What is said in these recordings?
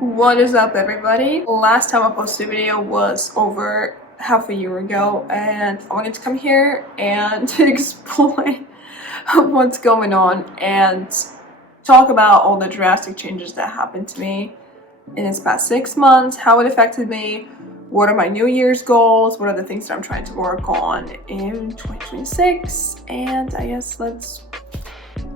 What is up, everybody? Last time I posted a video was over half a year ago, and I wanted to come here and explain what's going on and talk about all the drastic changes that happened to me in this past 6 months, how it affected me, what are my New Year's goals, what are the things that I'm trying to work on in 2026, and I guess let's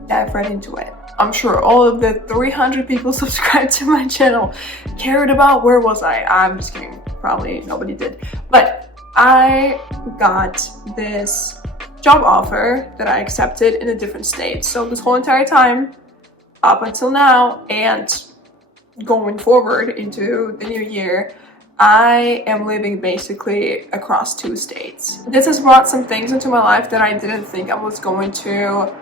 dive right into it. I'm sure all of the 300 people subscribed to my channel cared about where was I. I'm just kidding, probably nobody did. But I got this job offer that I accepted in a different state. So this whole entire time, up until now, and going forward into the new year, I am living basically across 2 states. This has brought some things into my life that I didn't think I was going to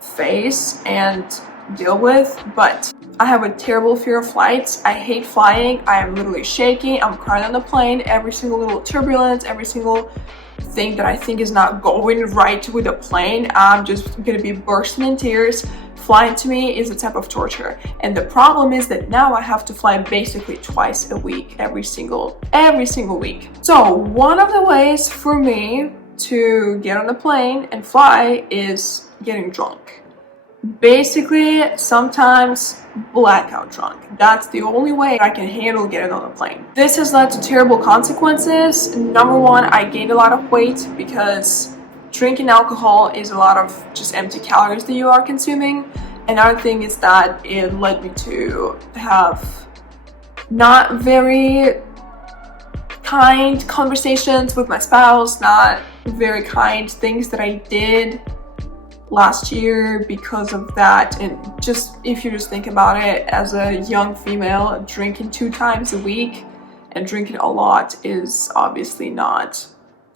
face and deal with, but I have a terrible fear of flights. I hate flying. I am literally shaking. I'm crying on the plane. Every single little turbulence, every single thing that I think is not going right with the plane, I'm just gonna be bursting in tears. Flying to me is a type of torture, and the problem is that now I have to fly basically twice a week, every single week. So one of the ways for me to get on the plane and fly is getting drunk. Basically, sometimes blackout drunk. That's the only way I can handle getting on a plane. This has led to terrible consequences. Number one, I gained a lot of weight because drinking alcohol is a lot of just empty calories that you are consuming. Another thing is that it led me to have not very kind conversations with my spouse, not very kind things that I did last year because of that. And just if you just think about it, as a young female, drinking 2 times a week and drinking a lot is obviously not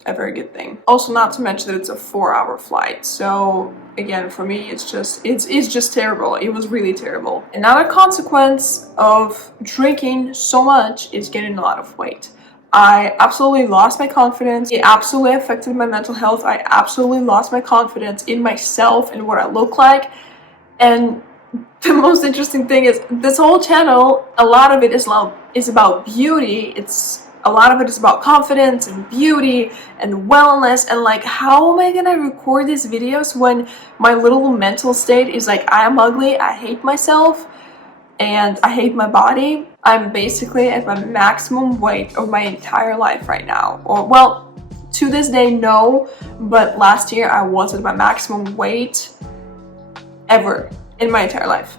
a very good thing. Also, not to mention that it's a 4-hour flight, so again, for me, it's just terrible. It was really terrible. Another consequence of drinking so much is getting a lot of weight. I absolutely lost my confidence. It absolutely affected my mental health. I absolutely lost my confidence in myself and what I look like. And the most interesting thing is this whole channel, a lot of it is about beauty. A lot of it is about confidence and beauty and wellness, and like, how am I gonna record these videos when my little mental state is like, I am ugly, I hate myself, and I hate my body. I'm basically at my maximum weight of my entire life right now. Or, well, to this day, no, but last year I was at my maximum weight ever in my entire life.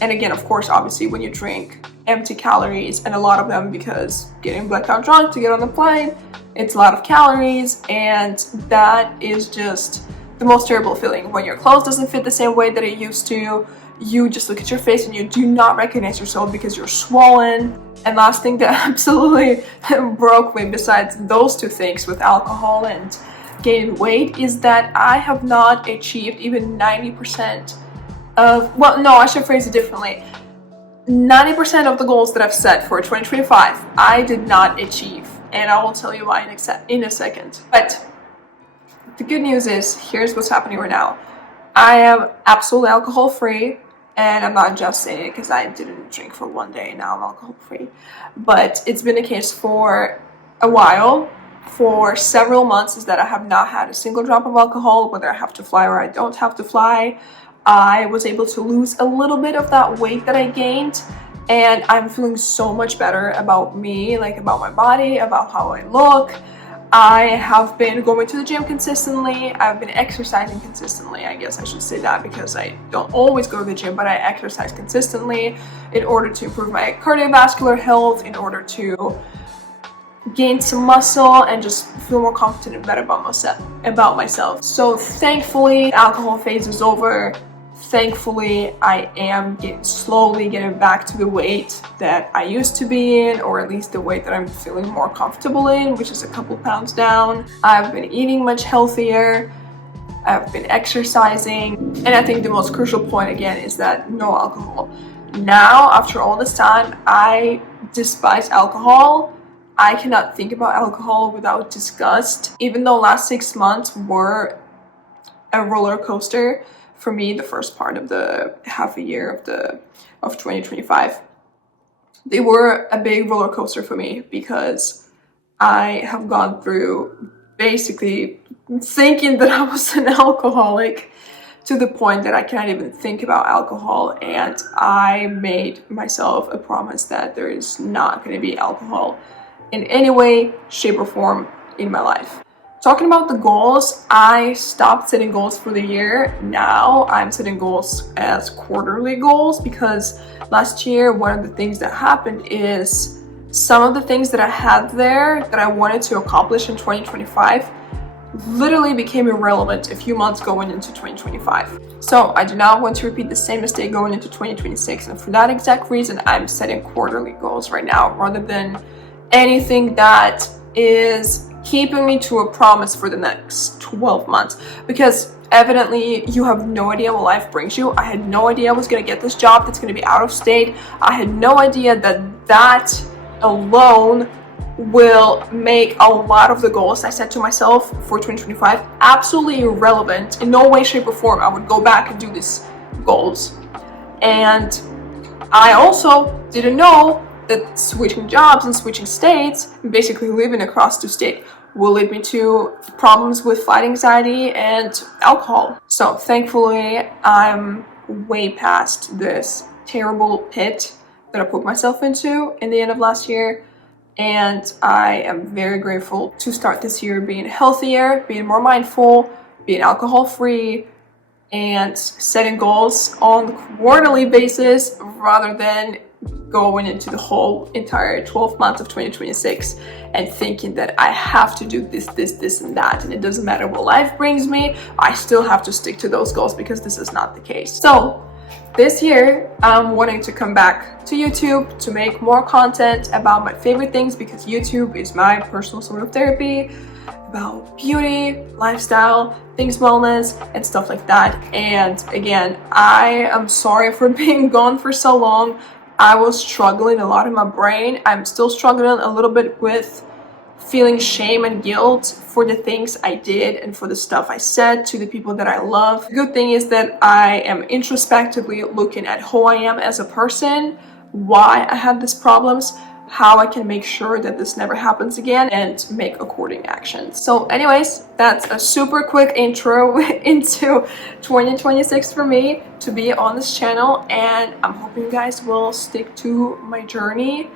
And again, of course, obviously, when you drink empty calories, and a lot of them, because getting blackout drunk to get on the plane, it's a lot of calories, and that is just the most terrible feeling. When your clothes doesn't fit the same way that it used to, you just look at your face and you do not recognize yourself because you're swollen. And last thing that absolutely broke me, besides those 2 things with alcohol and gaining weight, is that I have not achieved even 90% of, well, no, I should phrase it differently. 90% of the goals that I've set for 2025, I did not achieve, and I will tell you why in a second. But the good news is, here's what's happening right now. I am absolutely alcohol free, and I'm not just saying it because I didn't drink for 1 day, now I'm alcohol free. But it's been the case for a while, for several months, is that I have not had a single drop of alcohol, whether I have to fly or I don't have to fly. I was able to lose a little bit of that weight that I gained, and I'm feeling so much better about me, like about my body, about how I look. I have been going to the gym consistently. I've been exercising consistently. I guess I should say that, because I don't always go to the gym, but I exercise consistently in order to improve my cardiovascular health, in order to gain some muscle and just feel more confident and better about myself. So thankfully, the alcohol phase is over. Thankfully, I am slowly getting back to the weight that I used to be in, or at least the weight that I'm feeling more comfortable in, which is a couple pounds down. I've been eating much healthier. I've been exercising. And I think the most crucial point, again, is that no alcohol. Now, after all this time, I despise alcohol. I cannot think about alcohol without disgust. Even though last 6 months were a roller coaster, for me, the first part of the half a year of 2025, they were a big roller coaster for me because I have gone through basically thinking that I was an alcoholic to the point that I can't even think about alcohol, and I made myself a promise that there is not going to be alcohol in any way, shape, or form in my life. Talking about the goals, I stopped setting goals for the year. Now I'm setting goals as quarterly goals because last year one of the things that happened is some of the things that I had there that I wanted to accomplish in 2025 literally became irrelevant a few months going into 2025. So I do not want to repeat the same mistake going into 2026, and for that exact reason I'm setting quarterly goals right now rather than anything that is keeping me to a promise for the next 12 months, because evidently you have no idea what life brings you. I had no idea I was going to get this job that's going to be out of state. I had no idea that alone will make a lot of the goals I set to myself for 2025 absolutely irrelevant. In no way, shape, or form I would go back and do these goals. And I also didn't know that switching jobs and switching states, basically living across the state, will lead me to problems with flight anxiety and alcohol. So thankfully I'm way past this terrible pit that I put myself into in the end of last year. And I am very grateful to start this year being healthier, being more mindful, being alcohol free, and setting goals on a quarterly basis rather than going into the whole entire 12 months of 2026 and thinking that I have to do this, and that. And it doesn't matter what life brings me, I still have to stick to those goals, because this is not the case. So this year, I'm wanting to come back to YouTube to make more content about my favorite things, because YouTube is my personal sort of therapy about beauty, lifestyle, things, wellness, and stuff like that. And again, I am sorry for being gone for so long. I was struggling a lot in my brain. I'm still struggling a little bit with feeling shame and guilt for the things I did and for the stuff I said to the people that I love. The good thing is that I am introspectively looking at who I am as a person, why I have these problems, how I can make sure that this never happens again, and make according actions. So anyways, that's a super quick intro into 2026 for me to be on this channel, and I'm hoping you guys will stick to my journey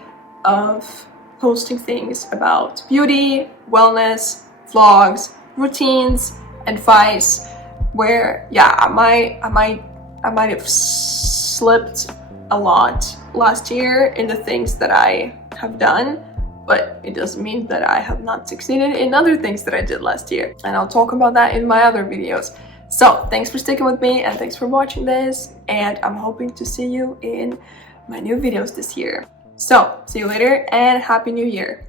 of posting things about beauty, wellness, vlogs, routines, advice, where I might have slipped a lot last year in the things that I have done, but it doesn't mean that I have not succeeded in other things that I did last year, and I'll talk about that in my other videos. So thanks for sticking with me, and thanks for watching this, and I'm hoping to see you in my new videos this year. So see you later, and Happy New Year!